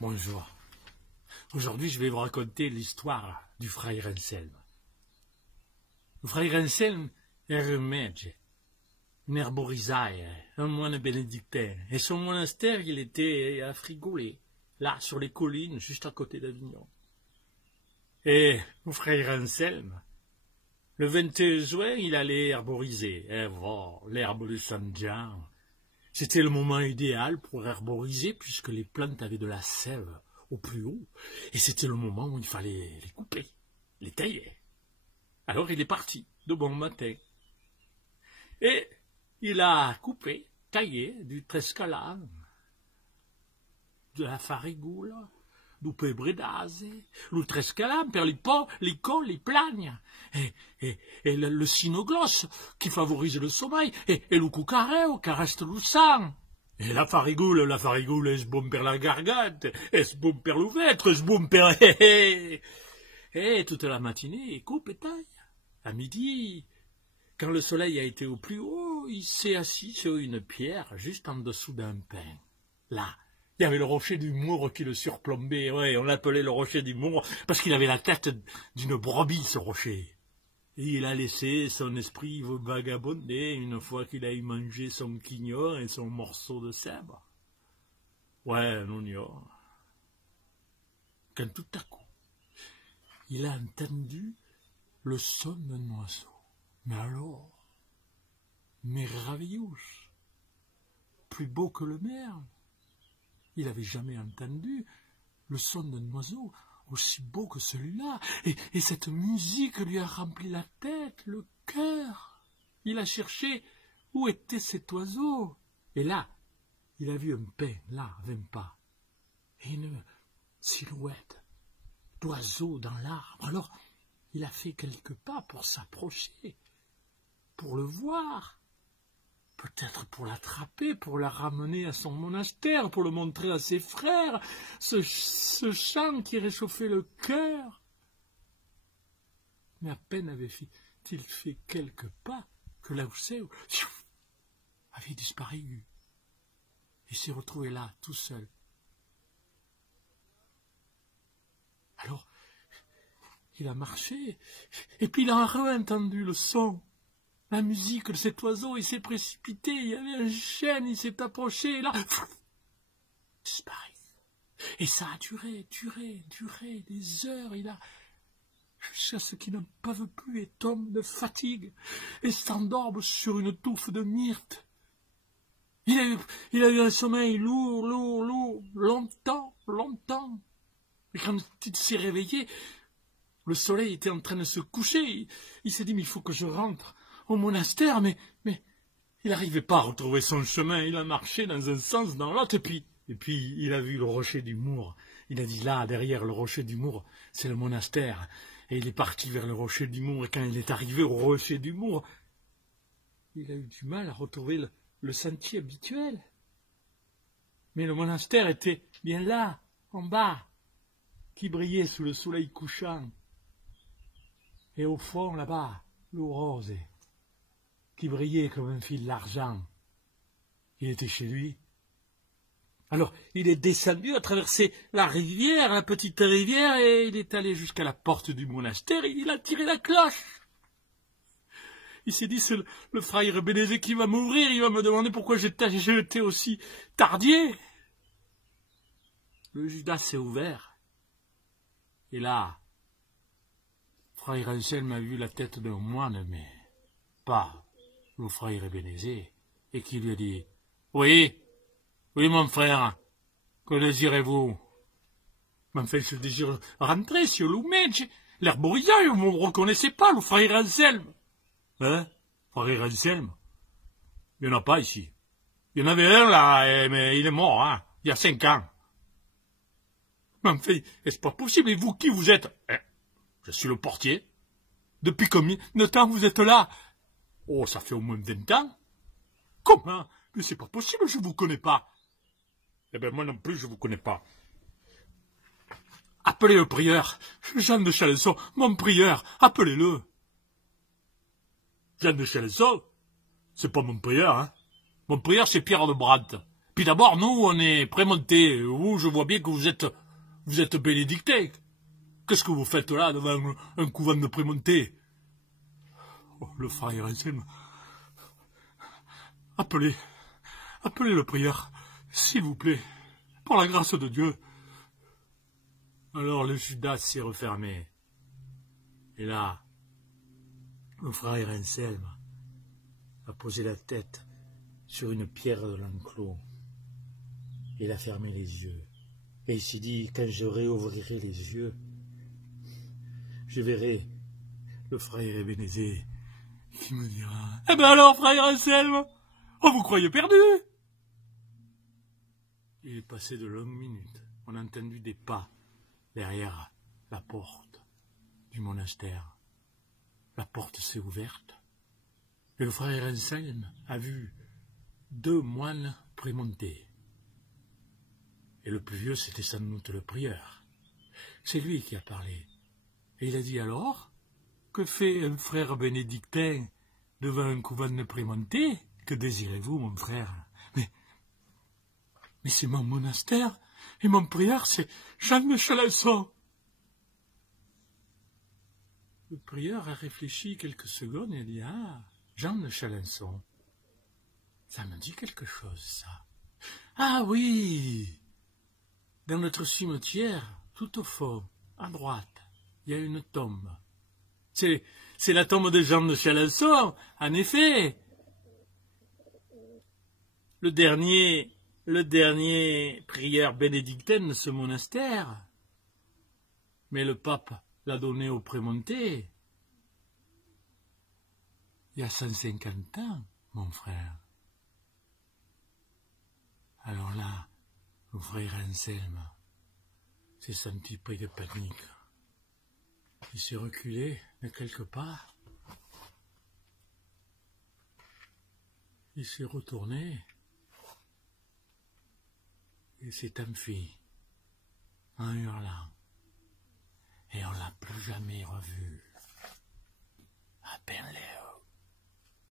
Bonjour. Aujourd'hui, je vais vous raconter l'histoire du frère Anselme. Le frère Anselme era un mage, un herborisaire, un moine bénédictin. Et son monastère, il était à Frigolé, là, sur les collines, juste à côté d'Avignon. Et le frère Anselme, le 21 juin, il allait herboriser. Et bon, l'herbe de Saint-Jean. C'était le moment idéal pour herboriser puisque les plantes avaient de la sève au plus haut. Et c'était le moment où il fallait les couper, les tailler. Alors il est parti de bon matin. Et il a coupé, taillé du trescalan, de la farigoule, du pebredase, le trescalan per les cols, les plagnes, et le sinogloss qui favorise le sommeil, et le cucareo qui reste le sang. Et la farigoule est bon per la gargante, est bon per le ventre, est bon per... Et toute la matinée, il coupe et taille. À midi, quand le soleil a été au plus haut, il s'est assis sur une pierre juste en dessous d'un pin. Là, il y avait le rocher du Mour qui le surplombait. Ouais, on l'appelait le rocher du Mour parce qu'il avait la tête d'une brebis, ce rocher. Et il a laissé son esprit vagabonder une fois qu'il a eu mangé son quignon et son morceau de sève. Ouais, non, quand tout à coup, il a entendu le son d'un oiseau. Mais alors, merveilleux, plus beau que le merle. Il n'avait jamais entendu le son d'un oiseau aussi beau que celui-là. Et cette musique lui a rempli la tête, le cœur. Il a cherché où était cet oiseau. Et là, il a vu un pin, là, à 20 pas. Et une silhouette d'oiseau dans l'arbre. Alors, il a fait quelques pas pour s'approcher, pour le voir. Peut-être pour l'attraper, pour la ramener à son monastère, pour le montrer à ses frères, ce chant qui réchauffait le cœur. Mais à peine avait-il fait quelques pas que l'oiseau avait disparu. Il s'est retrouvé là, tout seul. Alors, il a marché, et puis il a re-entendu le son. La musique de cet oiseau, il s'est précipité, il y avait un chêne, il s'est approché, et là, disparu. Et ça a duré des heures, jusqu'à ce qu'il n'en peut plus et tombe de fatigue, et s'endorme sur une touffe de myrte. Il a eu un sommeil lourd, longtemps. Et quand il s'est réveillé, le soleil était en train de se coucher, il s'est dit, mais il faut que je rentre au monastère, mais il n'arrivait pas à retrouver son chemin. Il a marché dans un sens, dans l'autre, et puis il a vu le rocher du Mour. Il a dit, là, derrière le rocher du Mour, c'est le monastère. Et il est parti vers le rocher du Mour, et quand il est arrivé au rocher du Mour, il a eu du mal à retrouver le sentier habituel. Mais le monastère était bien là, en bas, qui brillait sous le soleil couchant. Et au fond, là-bas, l'eau rose qui brillait comme un fil d'argent. Il était chez lui. Alors, il est descendu, a traversé la rivière, la petite rivière, et il est allé jusqu'à la porte du monastère, et il a tiré la cloche. Il s'est dit, c'est le frère Bénézé qui va m'ouvrir, il va me demander pourquoi j'ai été aussi tardier. Le Judas s'est ouvert. Et là, frère Anselme a vu la tête d'un moine, mais pas le frère Bénézé, et qui lui a dit, « Oui, mon frère, que désirez-vous » ?»« Mais enfin, je désire rentrer sur le mage, l'herborisaire, vous ne me reconnaissez pas, le frère Anselme. » »« Hein, frère Anselme? Il n'y en a pas ici. Il y en avait un là, mais il est mort, hein, il y a 5 ans. » »« Mais enfin, est-ce pas possible, et vous qui vous êtes? »« Je suis le portier. » »« Depuis combien de temps vous êtes là? » »« Oh, ça fait au moins 20 ans. »« Comment? Mais c'est pas possible, je vous connais pas. »« Eh bien, moi non plus, je vous connais pas. »« Appelez le prieur, Jean de Chalençon, mon prieur, appelez-le. »« Jean de Chalençon? C'est pas mon prieur, hein. Mon prieur, c'est Pierre de Brandt. Puis d'abord, nous, on est prémontés. Vous, je vois bien que vous êtes bénédictin. Qu'est-ce que vous faites là, devant un couvent de prémontés? Oh, le frère Anselme. Appelez le prieur, s'il vous plaît, pour la grâce de Dieu. Alors le Judas s'est refermé. Et là, le frère Anselme a posé la tête sur une pierre de l'enclos. Il a fermé les yeux. Et il s'est dit, quand je réouvrirai les yeux, je verrai le frère Ebenezer qui me dira, eh ben alors, frère Anselme, oh, vous croyez perdu? Il est passé de longues minutes. On a entendu des pas derrière la porte du monastère. La porte s'est ouverte. Et le frère Anselme a vu 2 moines prémontés. Et le plus vieux, c'était sans doute le prieur. C'est lui qui a parlé. Et il a dit alors, que fait un frère bénédictin devant un couvent de prémontés? Que désirez-vous, mon frère? Mais c'est mon monastère, et mon prieur, c'est Jean de Chalencon. Le prieur a réfléchi quelques secondes et a dit, ah, Jean de Chalencon, ça me dit quelque chose, ça. Ah oui, dans notre cimetière, tout au fond, à droite, il y a une tombe. C'est la tombe de Jean de Chalencon, en effet. Le dernier prieur bénédictin de ce monastère. Mais le pape l'a donné aux prémontés. Il y a 150 ans, mon frère. Alors là, le frère Anselme s'est senti pris de panique. Il s'est reculé de quelque part. Il s'est retourné et s'est enfui en hurlant. Et on l'a plus jamais revu. À peine